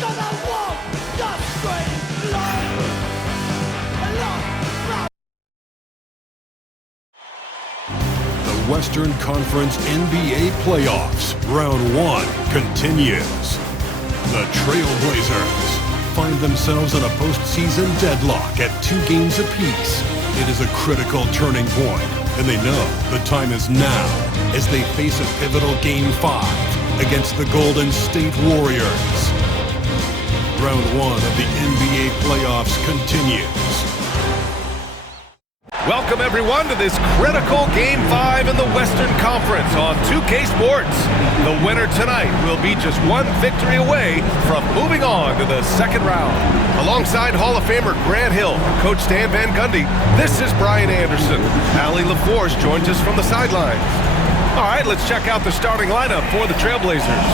'cause I walk the straight line. The Western Conference NBA Playoffs, Round 1 continues. The Trailblazers find themselves in a postseason deadlock at 2 games apiece. It is a critical turning point, and they know the time is now as they face a pivotal Game 5 against the Golden State Warriors. Round 1 of the NBA playoffs continues. Welcome, everyone, to this critical Game 5 in the Western Conference on 2K Sports. The winner tonight will be just one victory away from moving on to the second round. Alongside Hall of Famer Grant Hill, Coach Stan Van Gundy, this is Brian Anderson. Allie LaForce joins us from the sidelines. All right, let's check out the starting lineup for the Trailblazers.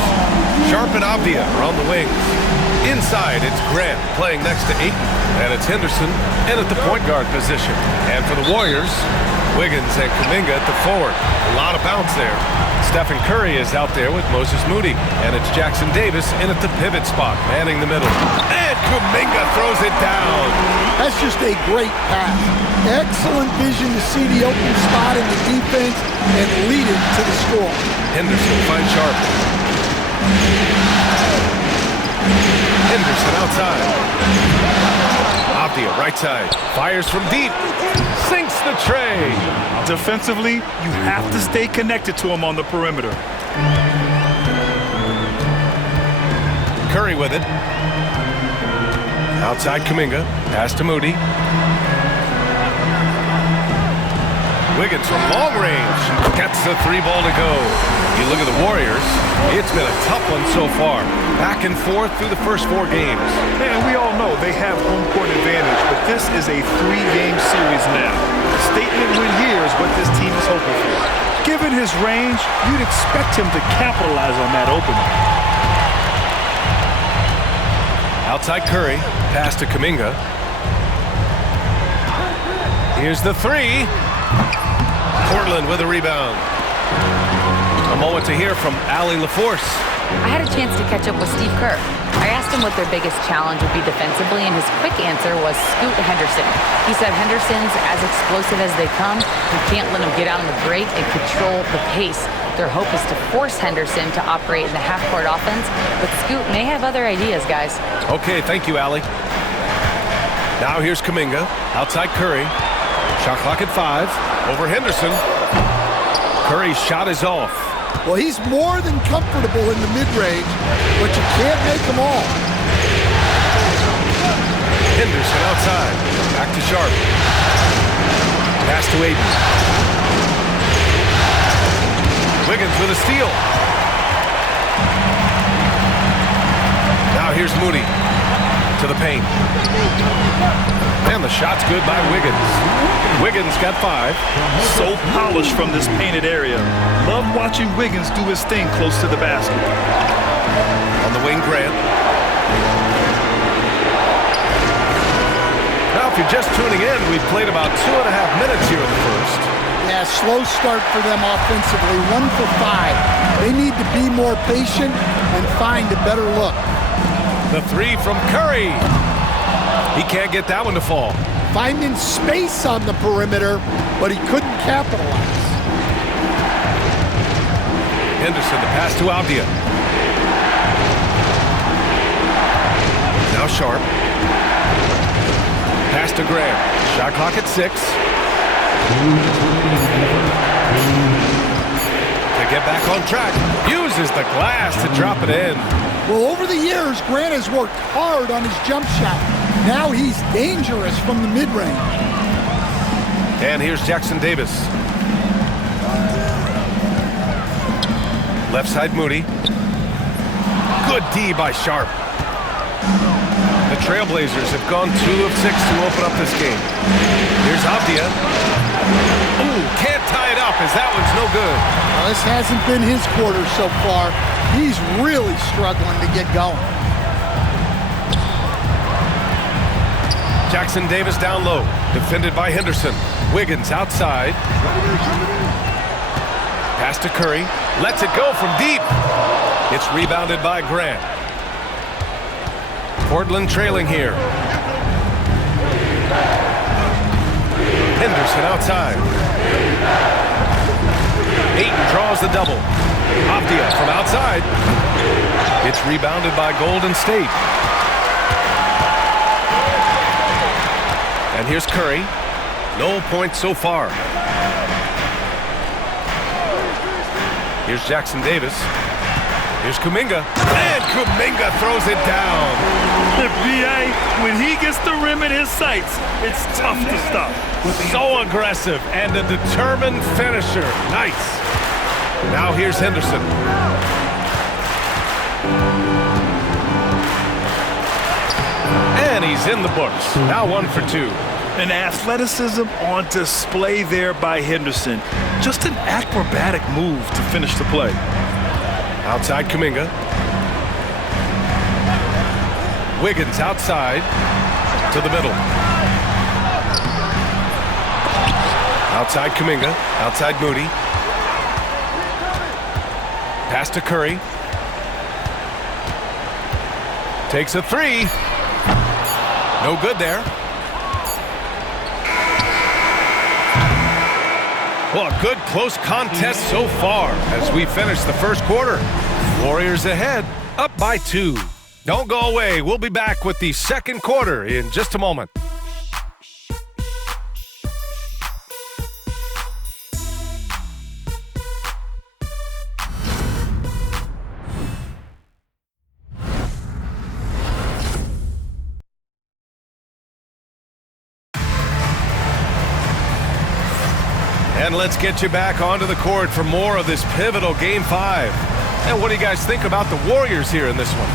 Sharp and Avdia are on the wings. Inside, it's Grant playing next to Ayton, and it's Henderson in at the point guard position. And for the Warriors, Wiggins and Kuminga at the forward. A lot of bounce there. Stephen Curry is out there with Moses Moody, and it's Jackson Davis in at the pivot spot, manning the middle. And Kuminga throws it down. That's just a great pass. Excellent vision to see the open spot in the defense and lead it to the score. Henderson finds Sharp. Henderson outside. Avdia right side. Fires from deep. Sinks the tray. Defensively, you have to stay connected to him on the perimeter. Curry with it. Outside Kuminga. Pass to Moody. Wiggins from long range. Gets the 3 ball to go. You look at the Warriors, it's been a tough one so far. Back and forth through the first 4 games. And we all know they have home court advantage, but this is a 3-game series now. Statement win here is what this team is hoping for. Given his range, you'd expect him to capitalize on that opening. Outside Curry, pass to Kuminga. Here's the 3. Portland with a rebound. A moment to hear from Allie LaForce. I had a chance to catch up with Steve Kerr. I asked him what their biggest challenge would be defensively, and his quick answer was Scoot Henderson. He said Henderson's as explosive as they come. You can't let him get out on the break and control the pace. Their hope is to force Henderson to operate in the half-court offense, but Scoot may have other ideas, guys. Okay, thank you, Allie. Now here's Kuminga. Outside Curry. Shot clock at 5. Over Henderson. Curry's shot is off. Well, he's more than comfortable in the mid-range, but you can't make them all. Henderson outside. Back to Sharp. Pass to Ayton. Wiggins with a steal. Now here's Moody to the paint. And the shot's good by Wiggins. Wiggins got 5. So polished from this painted area. Love watching Wiggins do his thing close to the basket. On the wing, Grant. Now, if you're just tuning in, we've played about 2.5 minutes here in the first. Yeah, slow start for them offensively. 1 for 5. They need to be more patient and find a better look. The 3 from Curry. He can't get that one to fall. Finding space on the perimeter, but he couldn't capitalize. Henderson, the pass to Avdia. Now Sharp. Pass to Grant. Shot clock at 6. To get back on track. Uses the glass to drop it in. Well, over the years, Grant has worked hard on his jump shot. Now he's dangerous from the mid-range. And here's Jackson Davis. Left side Moody. Good D by Sharp. The Trailblazers have gone 2 of 6 to open up this game. Here's Avdia. Ooh, can't tie it up as that one's no good. Well, this hasn't been his quarter so far. He's really struggling to get going. Jackson Davis down low, defended by Henderson. Wiggins outside. Pass to Curry. Lets it go from deep. It's rebounded by Grant. Portland trailing here. Henderson outside. Ayton draws the double. Avdia from outside. It's rebounded by Golden State. And here's Curry. No points so far. Here's Jackson Davis. Here's Kuminga. And Kuminga throws it down. B.A., when he gets the rim in his sights, it's tough to stop. So aggressive and a determined finisher. Nice. Now here's Henderson. And he's in the books. Now 1 for 2. An athleticism on display there by Henderson. Just an acrobatic move to finish the play. Outside Kuminga. Wiggins outside to the middle. Outside Kuminga. Outside Moody. Pass to Curry. Takes a three. No good there. Well, a good close contest so far as we finish the first quarter. Warriors ahead, up by 2. Don't go away. We'll be back with the second quarter in just a moment. And let's get you back onto the court for more of this pivotal Game 5. And what do you guys think about the Warriors here in this one?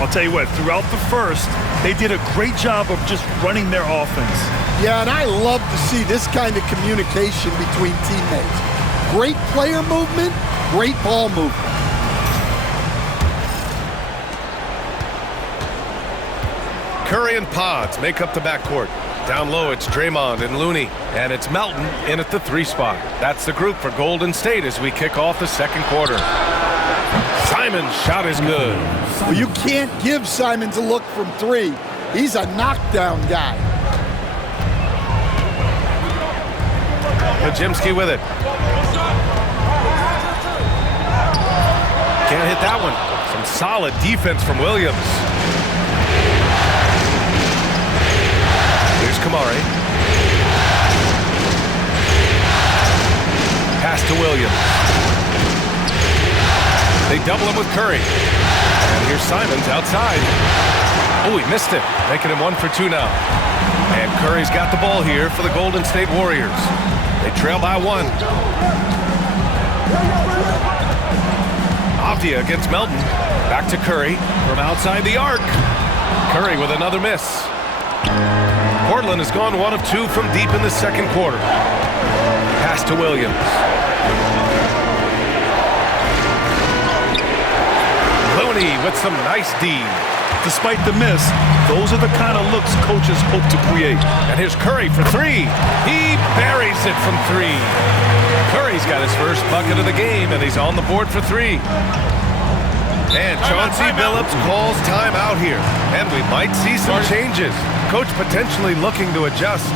I'll tell you what, throughout the first, they did a great job of just running their offense. Yeah, and I love to see this kind of communication between teammates. Great player movement, great ball movement. Curry and Pods make up the backcourt. Down low, it's Draymond and Looney. And it's Melton in at the 3 spot. That's the group for Golden State as we kick off the second quarter. Simon's shot is good. Well, you can't give Simons a look from 3. He's a knockdown guy. Podziemski with it. Can't hit that one. Some solid defense from Williams. Here's Kamari. Pass to Williams. They double him with Curry. And here's Simons outside. Oh, he missed it. Making him 1 for 2 now. And Curry's got the ball here for the Golden State Warriors. They trail by 1. Avdia against Melton. Back to Curry from outside the arc. Curry with another miss. Portland has gone 1 of 2 from deep in the second quarter. Pass to Williams. Looney with some nice D. Despite the miss, those are the kind of looks coaches hope to create. And here's Curry for 3. He buries it from 3. Curry's got his first bucket of the game, and he's on the board for 3. And Chauncey Billups calls timeout here. And we might see some changes. Coach potentially looking to adjust.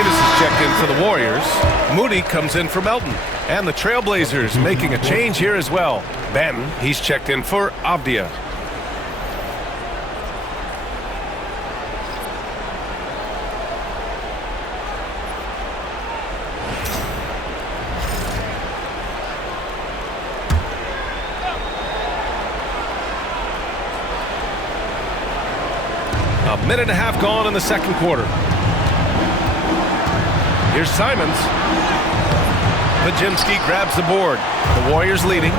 Davis is checked in for the Warriors. Moody comes in for Melton. And the Trailblazers making a change here as well. Banton, he's checked in for Avdia. A minute and a half gone in the second quarter. Here's Simons. Podziemski grabs the board. The Warriors leading.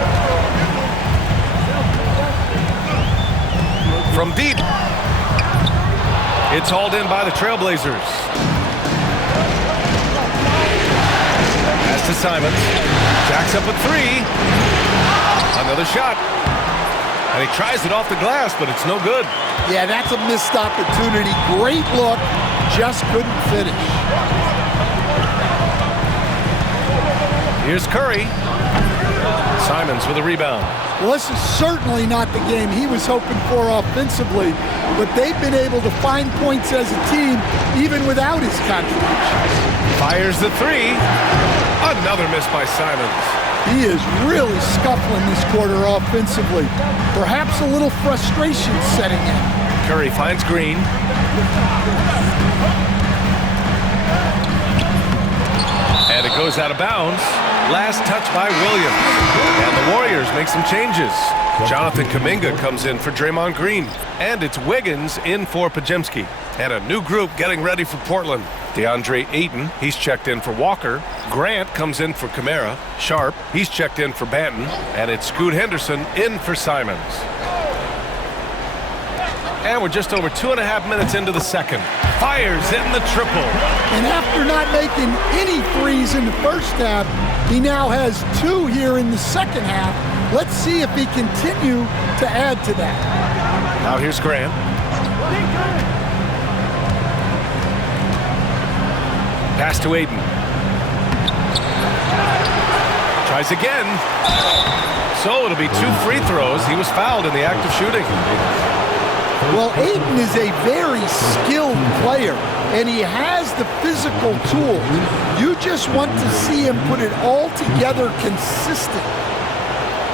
From deep. It's hauled in by the Trailblazers. Pass to Simons. Jacks up a three. Another shot. And he tries it off the glass, but it's no good. Yeah, that's a missed opportunity. Great look, just couldn't finish. Here's Curry. Simons with a rebound. Well, this is certainly not the game he was hoping for offensively, but they've been able to find points as a team even without his contributions. Fires the three. Another miss by Simons. He is really scuffling this quarter offensively. Perhaps a little frustration setting in. Curry finds Green. And it goes out of bounds. Last touch by Williams. And the Warriors make some changes. Jonathan Kuminga comes in for Draymond Green. And it's Wiggins in for Podziemski. And a new group getting ready for Portland. DeAndre Ayton, he's checked in for Walker. Grant comes in for Kamara. Sharp, he's checked in for Banton. And it's Scoot Henderson in for Simons. And we're just over 2.5 minutes into the second. Fires in the triple. And after not making any threes in the first half, he now has 2 here in the second half. Let's see if he continue to add to that. Now here's Grant. Pass to Ayton. Tries again. So it'll be 2 free throws. He was fouled in the act of shooting. Well, Ayton is a very skilled player, and he has the physical tools. You just want to see him put it all together consistent.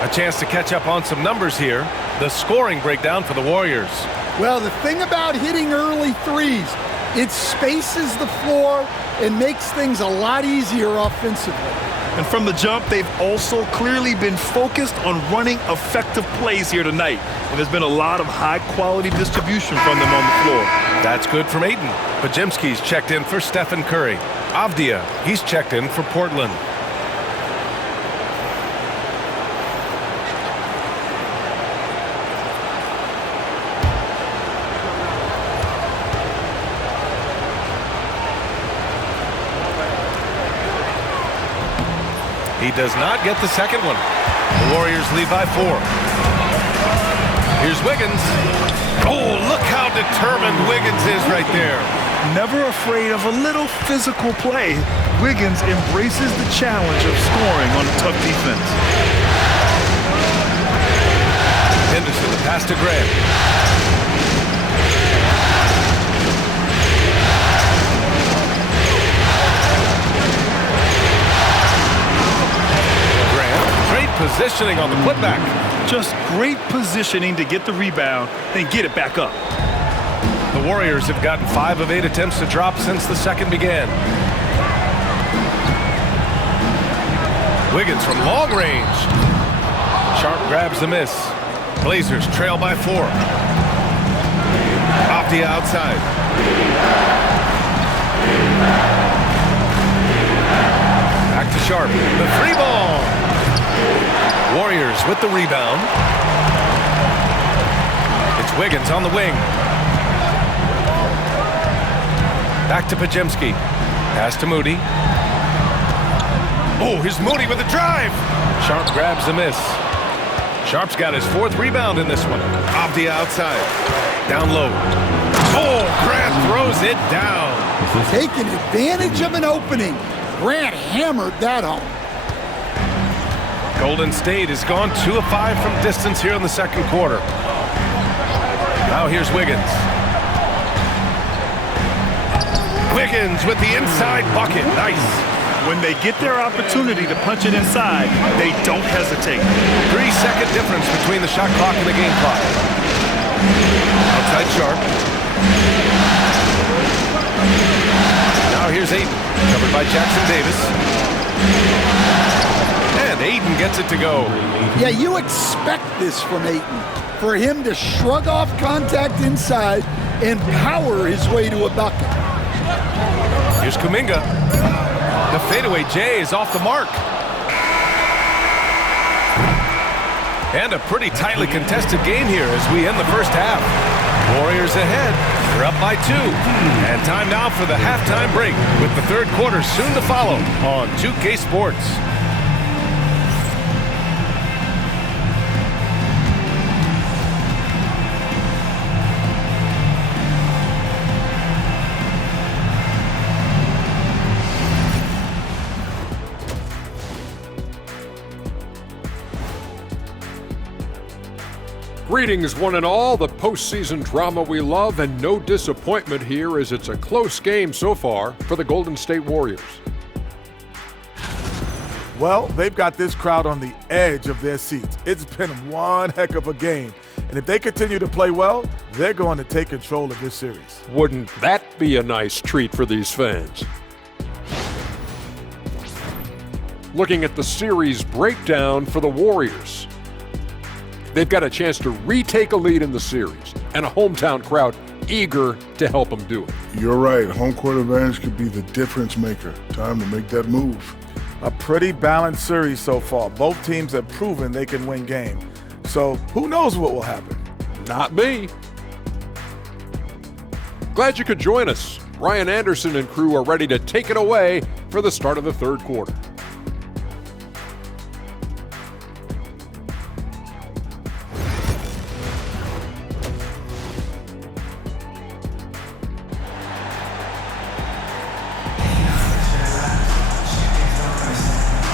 A chance to catch up on some numbers here. The scoring breakdown for the Warriors. Well, the thing about hitting early threes, it spaces the floor and makes things a lot easier offensively. And from the jump, they've also clearly been focused on running effective plays here tonight. And there's been a lot of high-quality distribution from them on the floor. That's good from Ayton. Podziemski's checked in for Stephen Curry. Avdia, he's checked in for Portland. He does not get the second one. The Warriors lead by 4. Here's Wiggins. Oh, look how determined Wiggins is right there. Never afraid of a little physical play, Wiggins embraces the challenge of scoring on a tough defense. Henderson, the pass to Grant. Positioning on the putback. Just great positioning to get the rebound and get it back up. The Warriors have gotten 5 of 8 attempts to drop since the second began. Wiggins from long range. Sharp grabs the miss. Blazers trail by 4. Avdia outside. Back to Sharp. The 3 ball. Warriors with the rebound. It's Wiggins on the wing. Back to Podziemski. Pass to Moody. Oh, here's Moody with a drive. Sharp grabs the miss. Sharp's got his 4th rebound in this one. Avdia outside. Down low. Oh, Grant throws it down. Taking advantage of an opening. Grant hammered that home. Golden State has gone 2 of 5 from distance here in the second quarter. Now here's Wiggins. Wiggins with the inside bucket. Nice. When they get their opportunity to punch it inside, they don't hesitate. 3-second difference between the shot clock and the game clock. Outside Sharp. Now here's Ayton, covered by Jackson Davis. And Ayton gets it to go. Yeah, you expect this from Ayton. For him to shrug off contact inside and power his way to a bucket. Here's Kuminga. The fadeaway J is off the mark. And a pretty tightly contested game here as we end the first half. Warriors ahead. They're up by 2. And time now for the halftime break with the third quarter soon to follow on 2K Sports. Greetings, one and all. The postseason drama we love, and no disappointment here as it's a close game so far for the Golden State Warriors. Well, they've got this crowd on the edge of their seats. It's been one heck of a game. And if they continue to play well, they're going to take control of this series. Wouldn't that be a nice treat for these fans? Looking at the series breakdown for the Warriors. They've got a chance to retake a lead in the series, and a hometown crowd eager to help them do it. You're right. Home court advantage could be the difference maker. Time to make that move. A pretty balanced series so far. Both teams have proven they can win games. So who knows what will happen? Not me. Glad you could join us. Ryan Anderson and crew are ready to take it away for the start of the third quarter.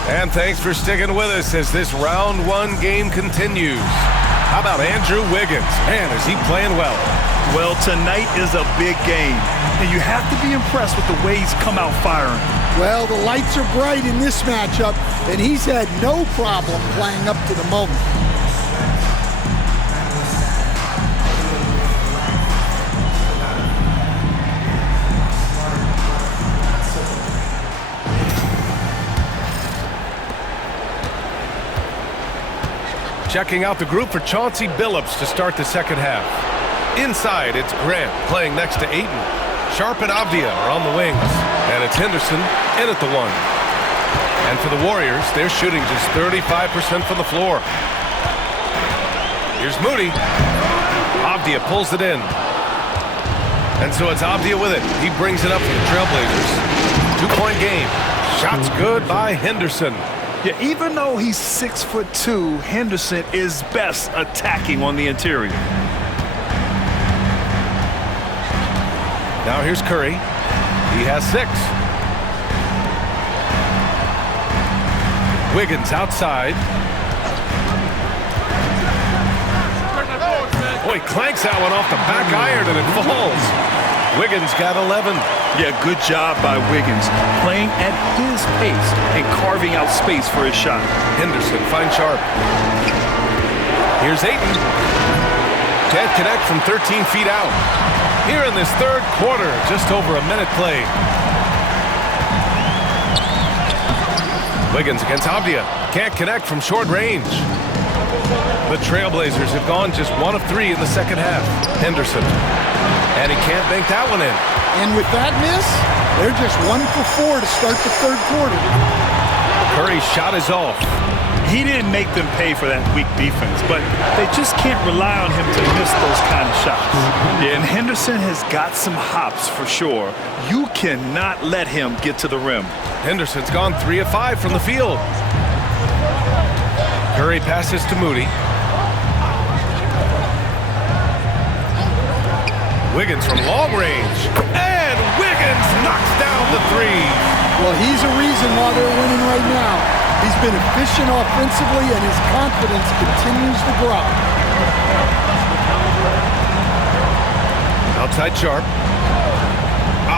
And thanks for sticking with us as this round 1 game continues. How about Andrew Wiggins? Man, is he playing well. Well, tonight is a big game, and you have to be impressed with the way he's come out firing. Well, the lights are bright in this matchup, and he's had no problem playing up to the moment. Checking out the group for Chauncey Billups to start the second half. Inside, it's Grant playing next to Ayton. Sharp and Avdia are on the wings. And it's Henderson in at the 1. And for the Warriors, they're shooting just 35% from the floor. Here's Moody. Avdia pulls it in. And so it's Avdia with it. He brings it up for the Trailblazers. 2-point game. Shots good by Henderson. Yeah, even though he's 6'2", Henderson is best attacking on the interior. Now here's Curry. He has 6. Wiggins outside. Boy, clanks that one off the back iron and it falls. Wiggins got 11. Yeah, good job by Wiggins, playing at his pace and carving out space for his shot. Henderson finds Sharp. Here's Ayton. Can't connect from 13 feet out. Here in this third quarter, just over a minute played. Wiggins against Avdia. Can't connect from short range. The Trailblazers have gone just 1 of 3 in the second half. Henderson. And he can't bank that one in. And with that miss, they're just 1 for 4 to start the third quarter. Curry's shot is off. He didn't make them pay for that weak defense, but they just can't rely on him to miss those kind of shots. Yeah, and Henderson has got some hops for sure. You cannot let him get to the rim. Henderson's gone 3 of 5 from the field. Curry passes to Moody. Wiggins from long range. And Wiggins knocks down the 3. Well, he's a reason why they're winning right now. He's been efficient offensively, and his confidence continues to grow. Outside Sharp.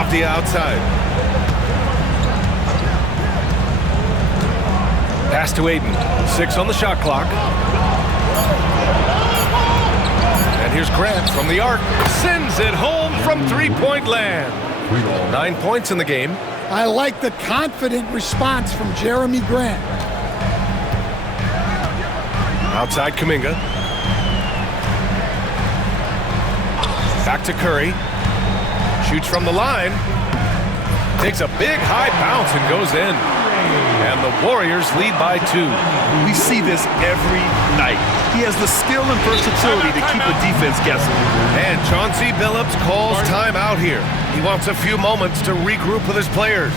off the outside. Pass to Ayton. 6 on the shot clock. And here's Grant from the arc. Sends it home from three-point land. 9 points in the game. I like the confident response from Jeremy Grant. Outside Kuminga. Back to Curry. Shoots from the line. Takes a big high bounce and goes in. And the Warriors lead by 2. We see this every night. He has the skill and versatility to keep a defense guessing. And Chauncey Billups calls timeout here. He wants a few moments to regroup with his players.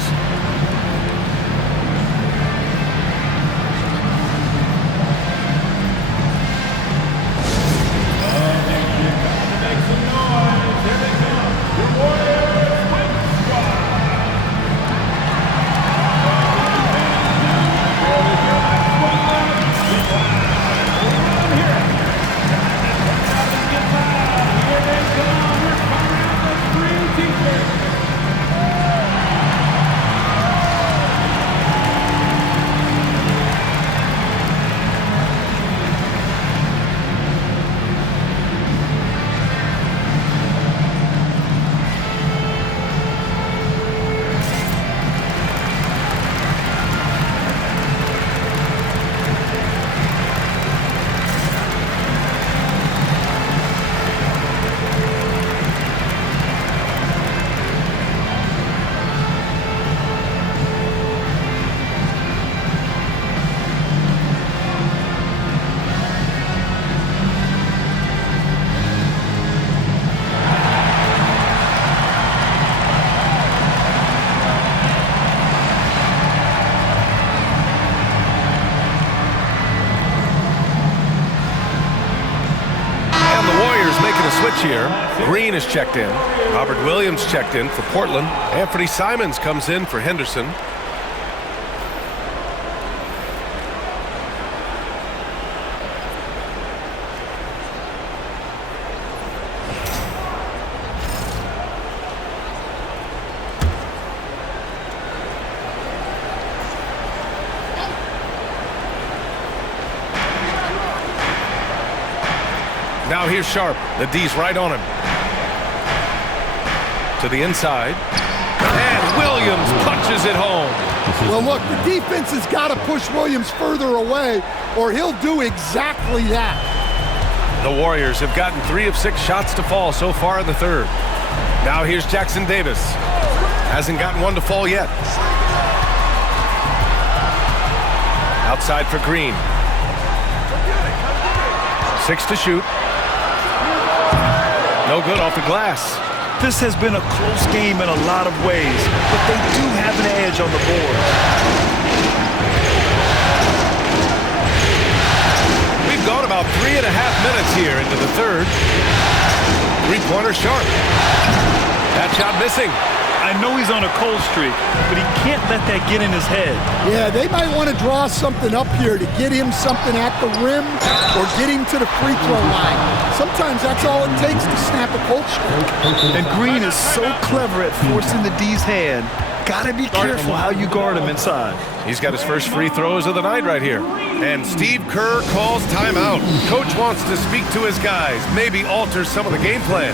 Switch here. Green is checked in. Robert Williams checked in for Portland. Anthony Simons comes in for Henderson. Now here's Sharp. The D's right on him. To the inside. And Williams punches it home. Well, look, the defense has got to push Williams further away, or he'll do exactly that. The Warriors have gotten 3 of 6 shots to fall so far in the third. Now here's Jackson Davis. Hasn't gotten one to fall yet. Outside for Green. 6 to shoot. No good off the glass. This has been a close game in a lot of ways, but they do have an edge on the board. We've gone about 3.5 minutes here into the third. Three-pointer Sharp. That shot missing. I know he's on a cold streak, but he can't let that get in his head. Yeah, they might want to draw something up here to get him something at the rim or get him to the free throw line. Sometimes that's all it takes to snap a cold streak. And Green is so clever at forcing the D's hand. Gotta be careful how you guard him inside. He's got his first free throws of the night right here. And Steve Kerr calls timeout. Coach wants to speak to his guys, maybe alter some of the game plan.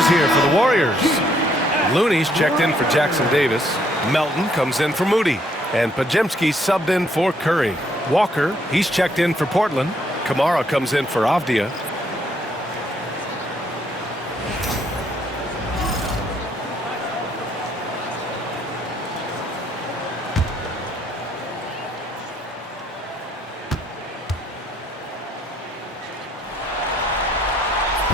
changes here for the Warriors. Looney's checked in for Jackson Davis. Melton comes in for Moody. And Podziemski subbed in for Curry. Walker, he's checked in for Portland. Kamara comes in for Avdia.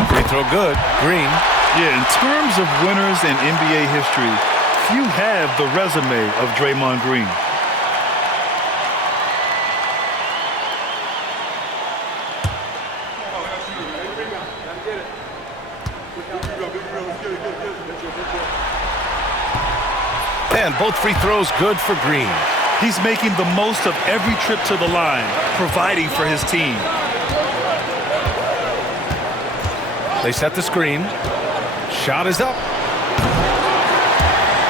Free throw good. Green. Yeah, in terms of winners in NBA history, few have the resume of Draymond Green. And both free throws good for Green. He's making the most of every trip to the line, providing for his team. They set the screen. Shot is up.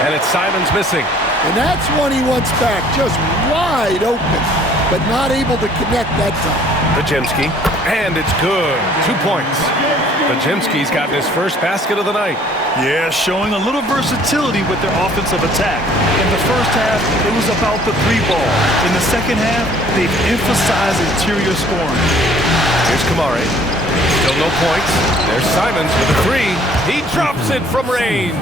And it's Simons missing. And that's one he wants back, just wide open, but not able to connect that time. Podziemski. And it's good. 2 points. Podziemski's gotten his first basket of the night. Yeah, showing a little versatility with their offensive attack. In the first half, it was about the three ball. In the second half, they've emphasized interior scoring. Here's Kamari. Still no points. There's Simons with a three. He drops it from range.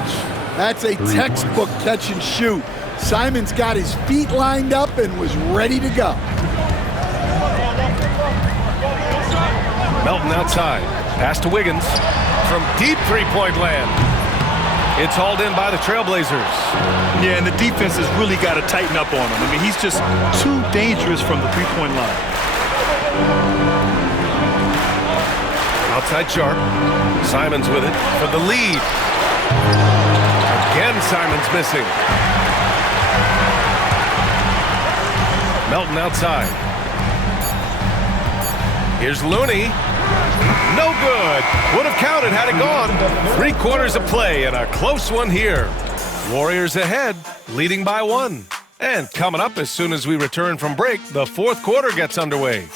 That's a textbook catch and shoot. Simons got his feet lined up and was ready to go. Melton outside. Pass to Wiggins. From deep three-point land. It's hauled in by the Trailblazers. Yeah, and the defense has really got to tighten up on him. I mean, he's just too dangerous from the three-point line. Outside Sharp. Simons with it for the lead. Again, Simons missing. Melton outside. Here's Looney. No good. Would have counted had it gone. 3/4 of play and a close one here. Warriors ahead, leading by 1. And coming up as soon as we return from break, the 4th quarter gets underway.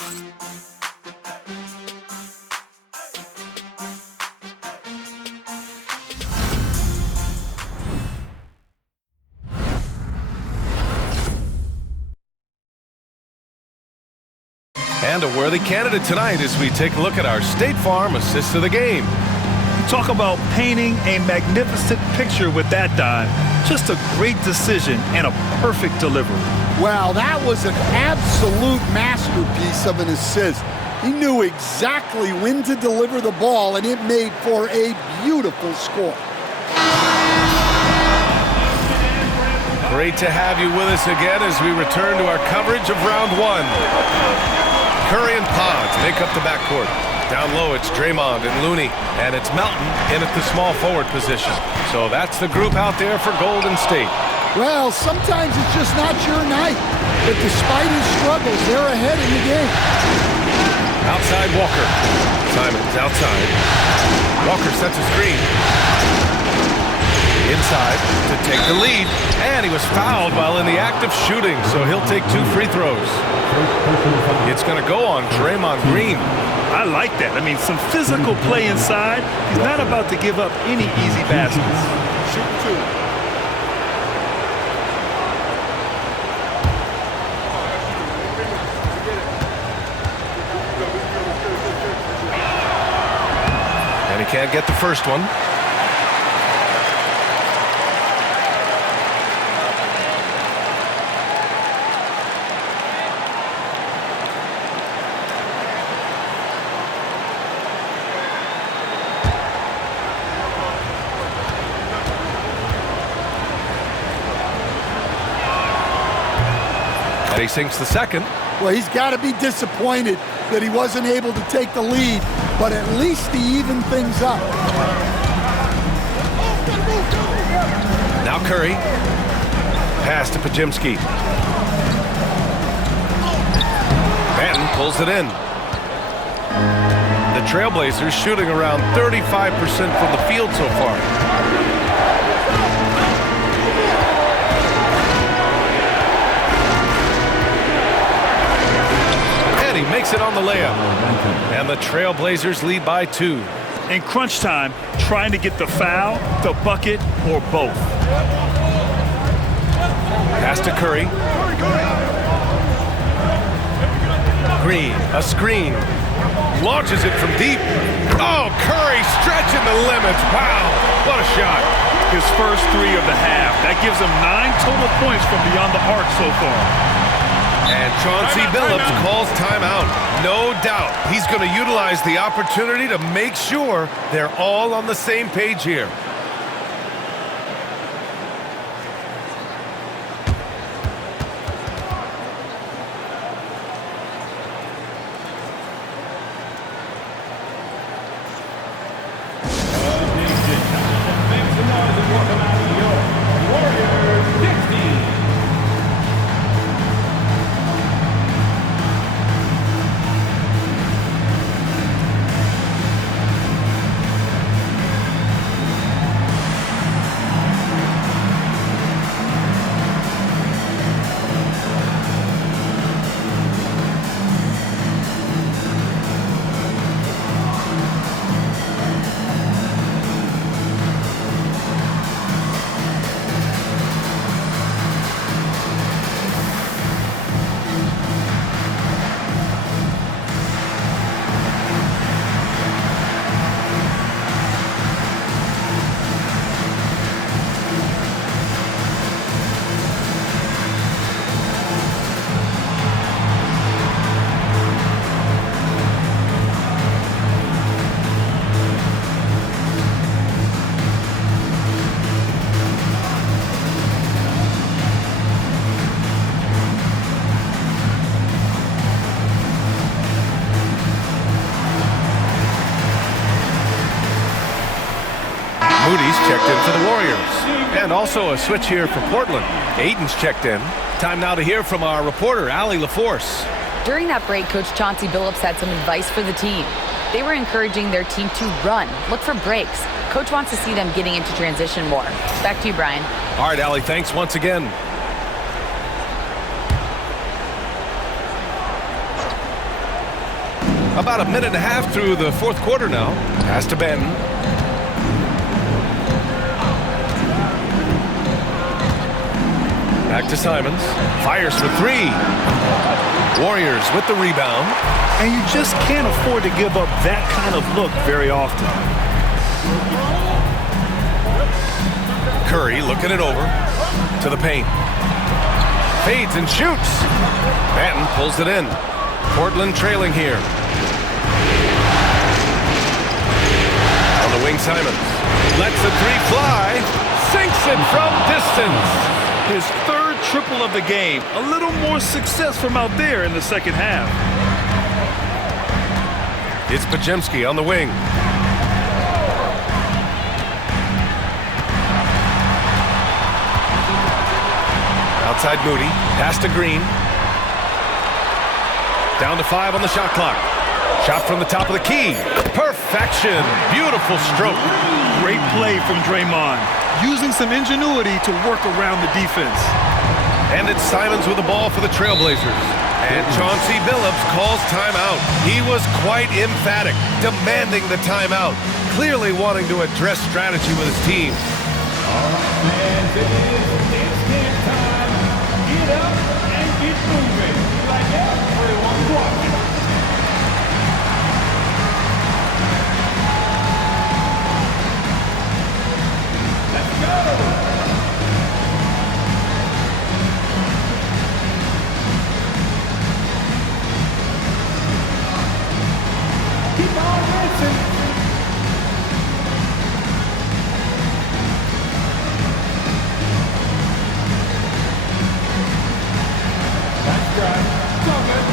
And a worthy candidate tonight as we take a look at our State Farm assist of the game. Talk about painting a magnificent picture with that dime. Just a great decision and a perfect delivery. Wow, that was an absolute masterpiece of an assist. He knew exactly when to deliver the ball, and it made for a beautiful score. Great to have you with us again as we return to our coverage of round 1. Curry and Pods make up the backcourt. Down low, it's Draymond and Looney, and it's Melton in at the small forward position. So that's the group out there for Golden State. Well, sometimes it's just not your night, but despite his struggles, they're ahead in the game. Outside Walker. Simons outside. Walker sets a screen. Inside to take the lead, and he was fouled while in the act of shooting, so he'll take 2 free throws. It's going to go on Draymond Green. I like that. I mean, some physical play inside. He's not about to give up any easy baskets. Shoot 2. And he can't get the first one. He sinks the second. Well, he's got to be disappointed that he wasn't able to take the lead, but at least he evened things up. Now Curry. Pass to Podziemski. Banton pulls it in. The Trailblazers shooting around 35% from the field so far. He makes it on the layup. And the Trailblazers lead by 2. In crunch time, trying to get the foul, the bucket, or both. Pass to Curry. Green, a screen. Launches it from deep. Oh, Curry stretching the limits. Wow, what a shot. His first 3 of the half. That gives him 9 total points from beyond the arc so far. And Chauncey Billups calls timeout. No doubt he's going to utilize the opportunity to make sure they're all on the same page here. Moody's checked in for the Warriors. And also a switch here for Portland. Ayton's checked in. Time now to hear from our reporter, Allie LaForce. During that break, Coach Chauncey Billups had some advice for the team. They were encouraging their team to run, look for breaks. Coach wants to see them getting into transition more. Back to you, Brian. All right, Allie, thanks once again. About a minute and a half through the fourth quarter now. Pass to Ben. Back to Simons. Fires for 3. Warriors with the rebound. And you just can't afford to give up that kind of look very often. Curry looking it over to the paint. Fades and shoots. Banton pulls it in. Portland trailing here. On the wing, Simons. Lets the 3 fly. Sinks it from distance. His third triple of the game. A little more success from out there in the second half. It's Podziemski on the wing. Outside Moody. Pass to Green. Down to 5 on the shot clock. Shot from the top of the key. Perfection. Beautiful stroke. Great play from Draymond. Using some ingenuity to work around the defense. And it's Simons with the ball for the Trailblazers. And Chauncey Billups calls timeout. He was quite emphatic, demanding the timeout, clearly wanting to address strategy with his team. All right, man, it's dance time. Get up and get moving. You like that? Everyone walking. Let's go. Keep on dancing. That's right. It's all good.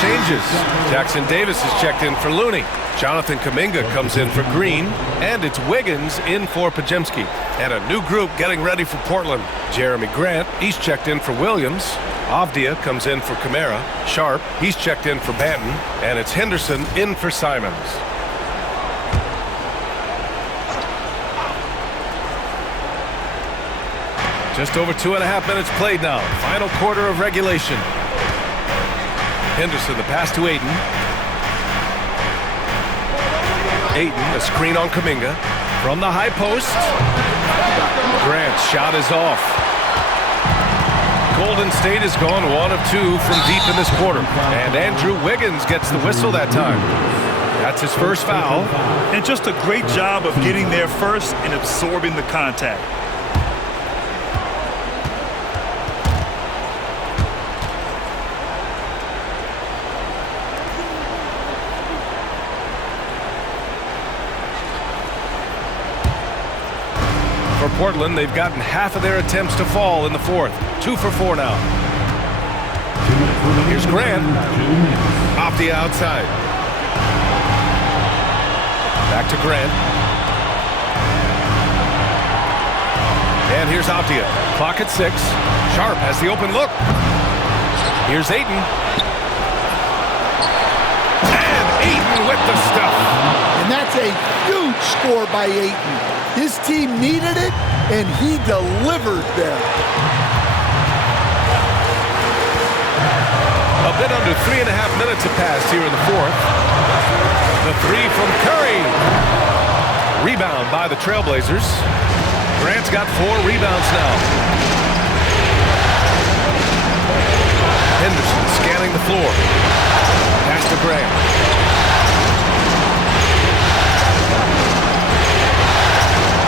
changes. Jackson Davis is checked in for Looney. Jonathan Kuminga comes in for Green. And it's Wiggins in for Podziemski. And a new group getting ready for Portland. Jeremy Grant, he's checked in for Williams. Avdia comes in for Kamara. Sharp, he's checked in for Banton. And it's Henderson in for Simons. Just over 2.5 minutes played now. Final quarter of regulation. Henderson, the pass to Ayton. Ayton, a screen on Kuminga. From the high post. Grant's shot is off. Golden State has gone 1 of 2 from deep in this quarter. And Andrew Wiggins gets the whistle that time. That's his first foul. And just a great job of getting there first and absorbing the contact. For Portland, they've gotten half of their attempts to fall in the fourth. 2 for 4 now. Here's Grant. Off the outside. Back to Grant. And here's Avdia. Clock at 6. Sharp has the open look. Here's Ayton. And Ayton with the stuff. And that's a huge score by Ayton. His team needed it, and he delivered there. A bit under 3.5 minutes have passed here in the fourth. The three from Curry. Rebound by the Trailblazers. Grant's got 4 rebounds now. Henderson scanning the floor. Pass to Grant.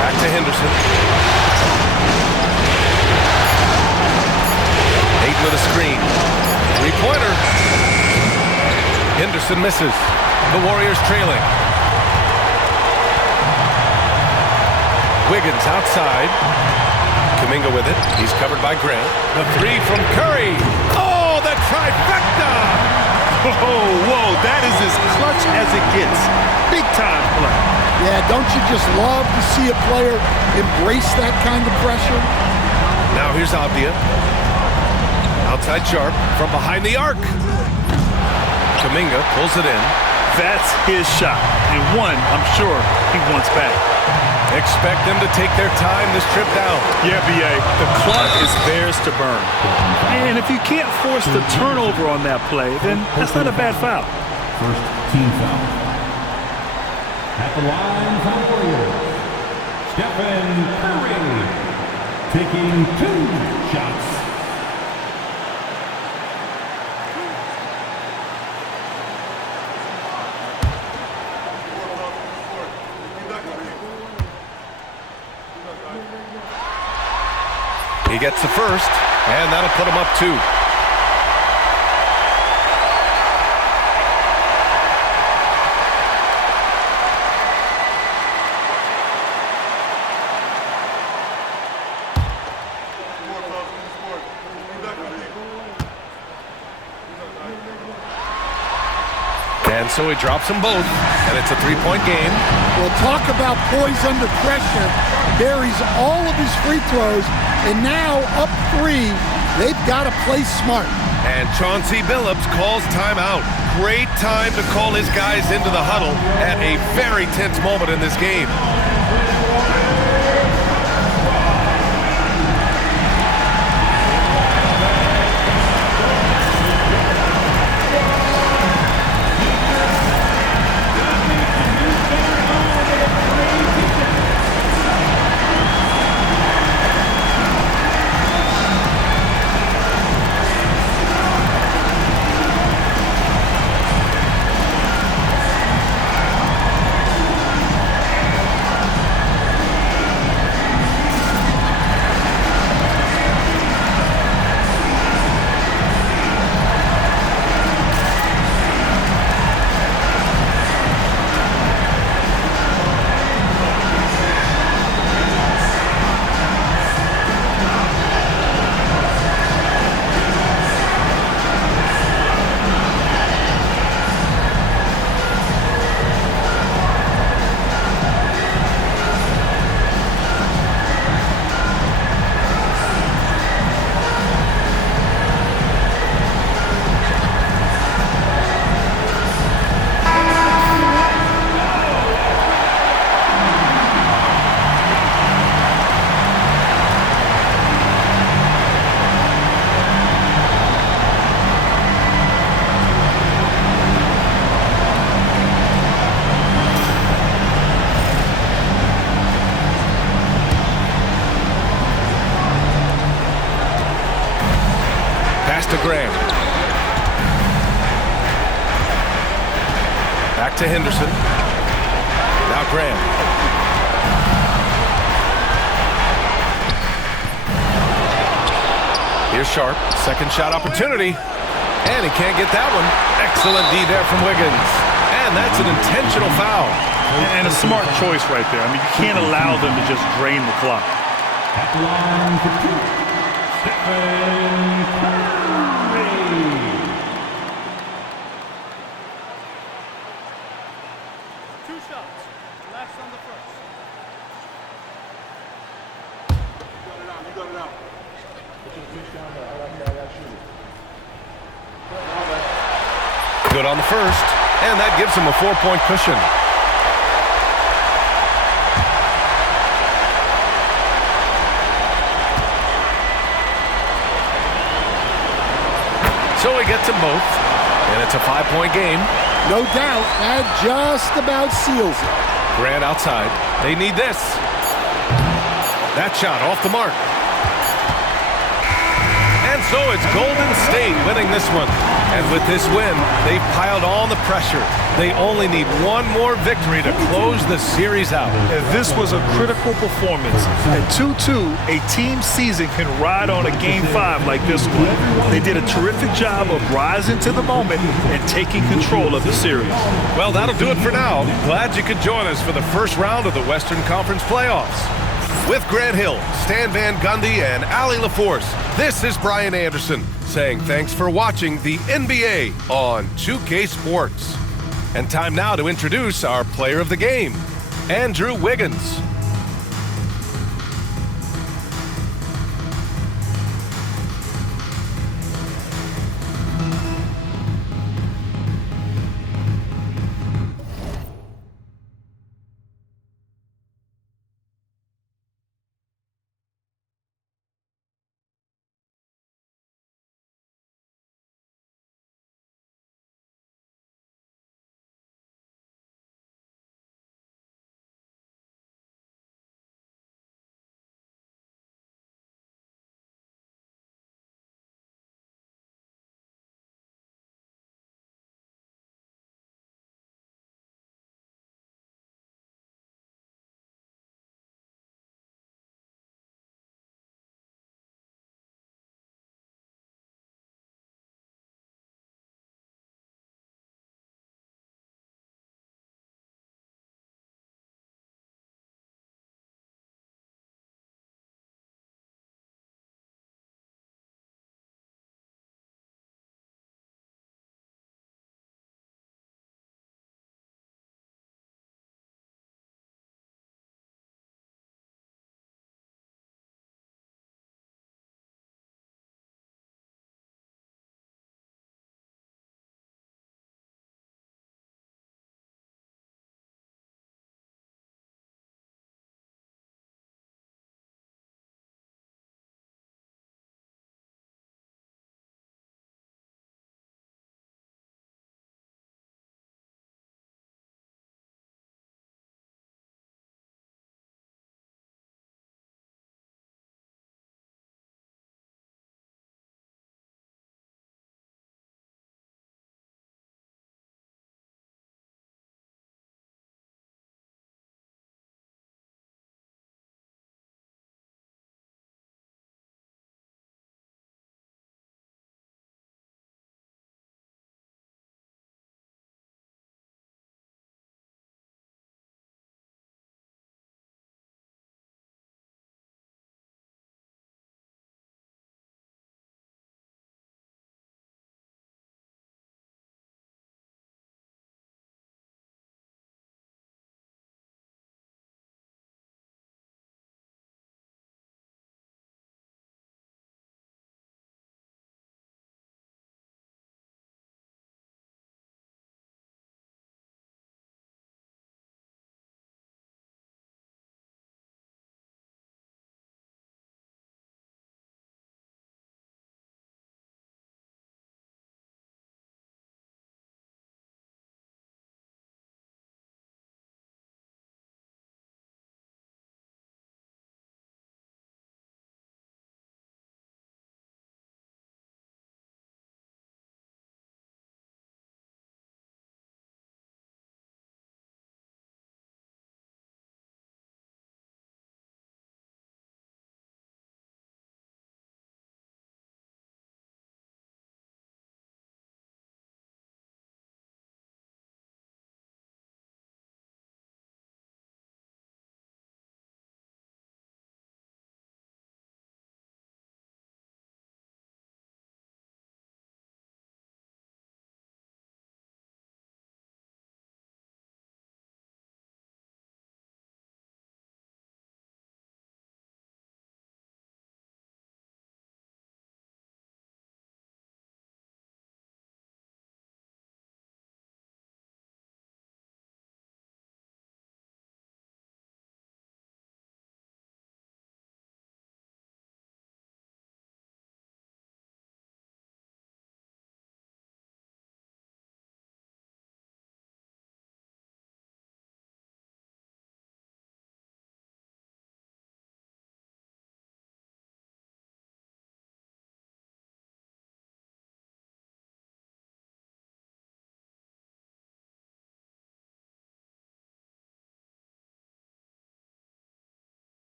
Back to Henderson. Ayton with a screen. Three-pointer. Henderson misses. The Warriors trailing. Wiggins outside. Kuminga with it. He's covered by Grant. The 3 from Curry. Oh, the trifecta! Whoa, that is as clutch as it gets. Big time play. Yeah, don't you just love to see a player embrace that kind of pressure? Now here's Avdia. Outside Sharp from behind the arc. Kuminga pulls it in. That's his shot, and one I'm sure he wants back. Expect them to take their time this trip down. Yeah, B.A., the clock is theirs to burn. And if you can't force the turnover on that play, then that's not a bad foul. First team foul. At the line for the Warriors, Stephen Curry taking 2 shots. He gets the first, and that'll put him up 2. And so he drops them both, and it's a 3-point game. Well, talk about poise under pressure. Buries all of his free throws, and now up 3. They've got to play smart. And Chauncey Billups calls timeout. Great time to call his guys into the huddle at a very tense moment in this game. Back to Henderson. Now Grant. Here's Sharp. Second shot opportunity. And he can't get that one. Excellent D there from Wiggins. And that's an intentional foul. And a smart choice right there. I mean, you can't allow them to just drain the clock. At the line for two, Stephen Curry. Two shots. Last on the first. You got it out. Good on the first. And that gives him a 4-point cushion. So he gets them both, and it's a 5-point game. No doubt, that just about seals it. Grant outside. They need this. That shot off the mark. And so it's Golden State winning this one. And with this win, they've piled on the pressure. They only need one more victory to close the series out. And this was a critical performance. At 2-2, a team season can ride on a Game 5 like this one. They did a terrific job of rising to the moment and taking control of the series. Well, that'll do it for now. Glad you could join us for the first round of the Western Conference playoffs. With Grant Hill, Stan Van Gundy, and Allie LaForce, this is Brian Anderson saying thanks for watching the NBA on 2K Sports. And time now to introduce our player of the game, Andrew Wiggins.